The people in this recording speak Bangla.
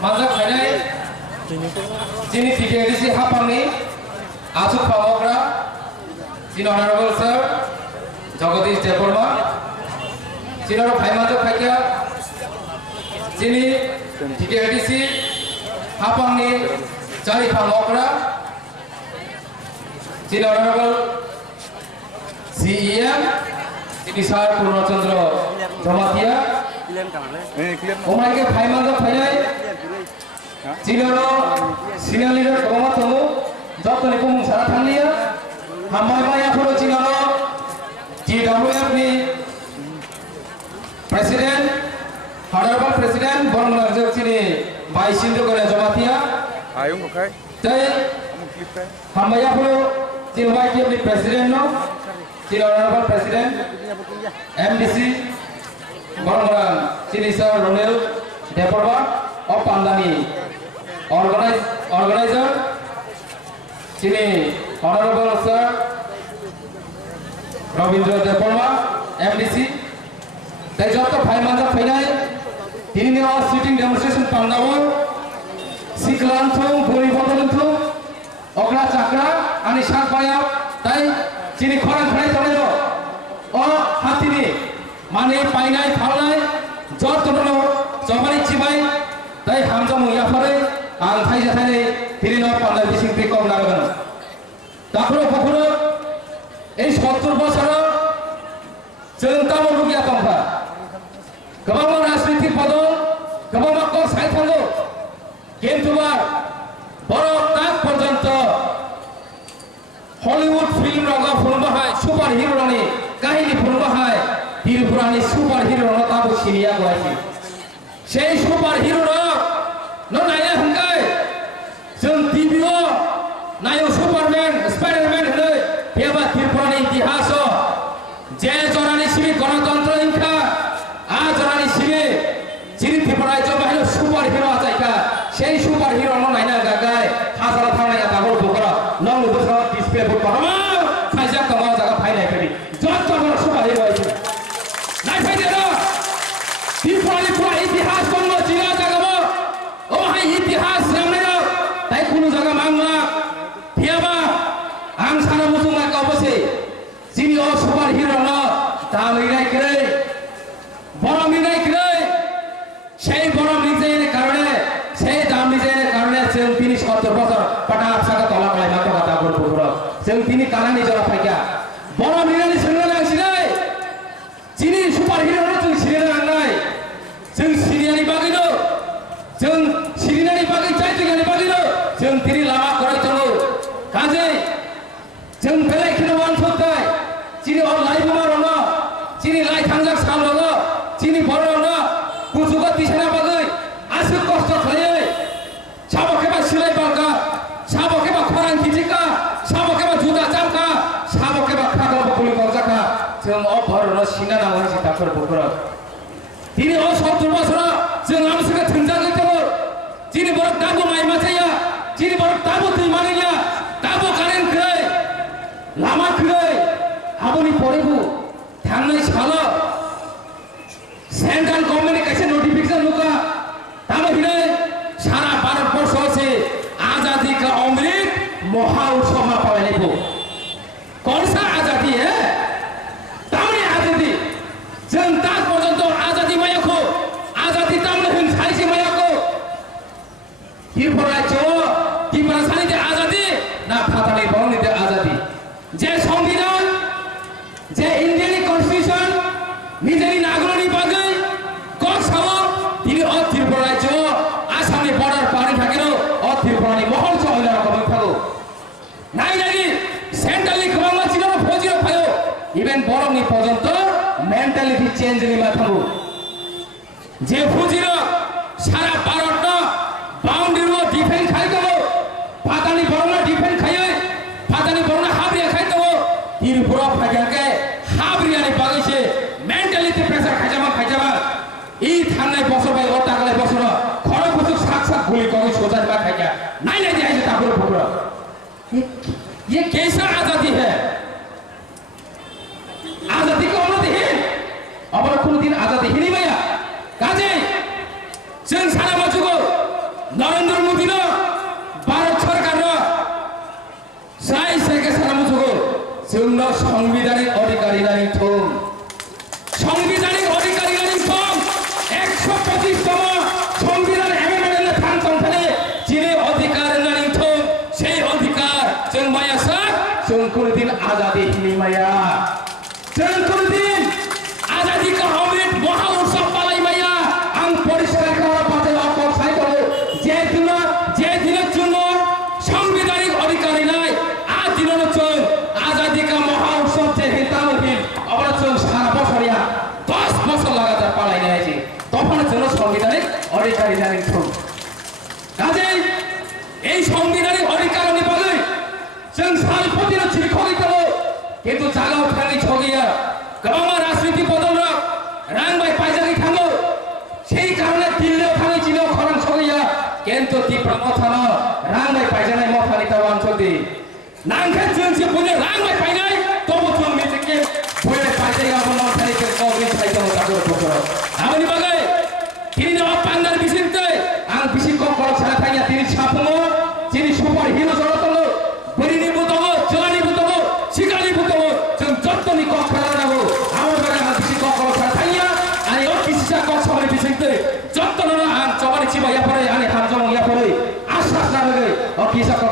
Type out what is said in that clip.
Mazak Hanai, Jini TKDC Hapani, Asuk Pamogra, Sino Honorable Sir, Jagadish Deborma, Sino Paimazak Hakia, Jini TKDC Hapani, Jari Pamogra, Sino Honorable CEM, Sini Sar Purnachandra Jamatia, Omaike Paimazak Hanai, Senior leader Koma Tomo, Dr. Nipum Saratania, Hamaya Puro Chinano, GWF President, Honorable President, Born Chini, Vice Indo Jamatia, Ayung okay. Hamaya Puro, Chini President, no, Chini Honorable President, MDC, Born Chini Sir Ronel Deporva of Pandani. Organizer, Chini Honorable Sir Ravindra Deporma, MDC. They got the 5 months of finale. Tini was sitting demonstration Pandawan, Siklanthum, Buri Botanthum, Ogra Chakra, and Ishakaya, Tai, Chini Koran Toledo, or Hatini, Mane, Painai, Paulai, Jortono, Somali Chimai, Tai Hamzamu Yafare. Ang thai jathane tirino pandai bising pe kom lagano takro pokoro ei 70 বছর জনতা মুরগিয়া কমফা গবর্নমেন্ট রাজনীতি পদ গবর্নমেন্ট কো সাই থাকো কিন্তু বড় কাজ পর্যন্ত হলিউড ফিল্ম রঙা ফিল্ম হয় সুপার হিরো রঙে কাহিনী ফিল্ম হয় বীরপুরানি সুপার হিরো রঙ তাবো সিনিয়া গয়াছি সেই সুপার হিরো রঙ No naya hungkai, jeng TV o, nayo Superman, Spiderman hene, tiaba tirpurani itihaso, jaya jorani sini ganatantra inka, a jorani sini, jini tirpurai jo bahilo superhero ajaika, sei superhero no naya gagai, hasala thana ya tabor bukara, nong ubusra display bukara, kaisa kama jaga phai nai pedi, jot jot superhero aisi, nai phai dera, tirpurani pura itihas kono jina jaga ইতিহাস সামনে দাও তাই কোন জায়গা মাংলা ফিয়াবা আং সারা মুসুং লাগা অবশ্যই যিনি ও সুপার হিরো না তা মিলাই করে বড় মিলাই করে সেই বড় মিজাইয়ের কারণে সেই দাম মিজাইয়ের কারণে তিনি 70 বছর পাটা আপসাকা তলা কলাই মাথা কথা করব পুরো তিনি কানা নিজরা ফাইকা বড় মিলাই সঙ্গে লাগছিলে যিনি সুপার হিরো না তুমি সিরিয়াল আনলাই जों सिरियानि बागैनो जों सिरियानि बागै जायगानि बागैनो जों तिरि लामा करायथांगौ काजे जों बेलेग खिनो वानथाय जिनि अ लाइफ मारनो जिनि लाइ थांजा सामलो जिनि बरनो गुजुगा दिसना बागै आसु कष्ट खायो साबकेबा सिलाय बालका साबकेबा खरां खिथिका साबकेबा जुदा जामका साबकेबा खागो बकुलि गजाका जों अ भरनो सिना नांगौ सिताफोर बखरा তিনি ও 70 বছর जों আমসকে থंजागै दङ যিনি বড় দাবো মাইমাছায়া যিনি বড় দাবো তুই মানিয়া দাবো কারেন কই লামা কই হাবনি পড়েবু থাংনাই সালো সেন্ট্রাল গভর্নমেন্ট কাছে নোটিফিকেশন লুকা তামে হিরে সারা ভারতবর্ষ আছে आजादी का अमृत महा उत्सव में पालेबो कौन सा आजादी है तामने आजादी जों दा पर्यन्त आजादी मायाखौ आजादी तामने होन साइसे मायाखौ त्रिपुरा जो त्रिपुरा सानिदे आजादी ना फातानि बंगनिदे आजादी जे संविधान जे इंडियन कन्स्टिट्यूशन निजेनि नागरिकनि बागै कसाव तिनि अ त्रिपुरा जो आसामनि बर्डार पारि थाकेनो अ त्रिपुरानि महल सहैला रकमै थागौ नाइ लागि सेन्ट्रलनि गोबां मानसिनो फजिरो फायो इभेन बरंनि पर्यन्त मेंटालिटी चेंज नि माथांगौ जे फजिरो सारा भारत बाउंड्री डिफेंड खाइदो फातानि बरंना डिफेंड खायो फातानि बरंना हाब्रिया खाइदो त्रिपुरा फाजाके हाब्रियानि बागैसे मेंटालिटी प्रेसार खाइजामा इ थांनाय बছर बाय अ तागलाय बছर खरो बছर साक साक गुली गई सोजा बा खाइजा नाइ नाइ जाय तापुर फुकुरा ये कैसा आजादी है आजादी को আমরা দেখি আমরা কোনদিন आजादी হিনি মায়া কাজে जों सारा मानसिखौ সংবিধানিক অধিকারী নারী থম সংবিধানিক অধিকারী নারী থম 125তম সংবিধান এমেন্ডমেন্টে থানতম থানে যিনি অধিকার নারী থম সেই অধিকার जों माया sak जों কোনদিন আজাদি হিনি মায়া जों কোনদিন আজাদি কা অমৃত মহা উৎসব পালাই মায়া আং পরিষ্কার করা পাতে অকল ছাই করে যে দিনের জন্য সাংবিধানিক অধিকারী নাই আজ দিনের চল আজাদি কা মহা উৎসব যে হিতাম হিল আমরা চল সারা বছরিয়া 10 বছর লাগাতার পালাই নিয়েছি তখন জন্য সাংবিধানিক অধিকারী নাই তো কাজেই এই সাংবিধানিক অধিকার নিবালে जों सालपतिनो चिरखगै दङ किन्तु जागाव थांनाय छगैया गोबां राजनीति बदल रांबाय पाइजागै थाङो সেই কারণে দিল্লিও थाङै जिल्लायाव खरां छगैया किन्तु तिप्रा मथानो रांबाय पाइजानाय मथानि ताव अनसलदि नांखे जों जे बुने रांबाय पाइनाय तबो जों मिथिके बुने पाइजाय गाबो मथानि के कग्रि साइतो ताबो बसर आमनि बागै তিনি না পান্নার বিচিন্তে आं बिसि कम खरच ছাড়া थाङिया তিনি साफुङो যিনি सुपार हिरो जरतङ बरिनि बुतङ जोलानि बुतङ सिगानि बुतङ जों जत्तनि कम खालामनांगौ आमर बागै आं बिसि कम खरच ছাড়া थाङिया आनि अ बिसिसा कम समनि बिचिन्ते जत्तनो आं जबानि चिबा याफरे आनि हामजङ याफरे आश्वास ना होगै अ बिसा कम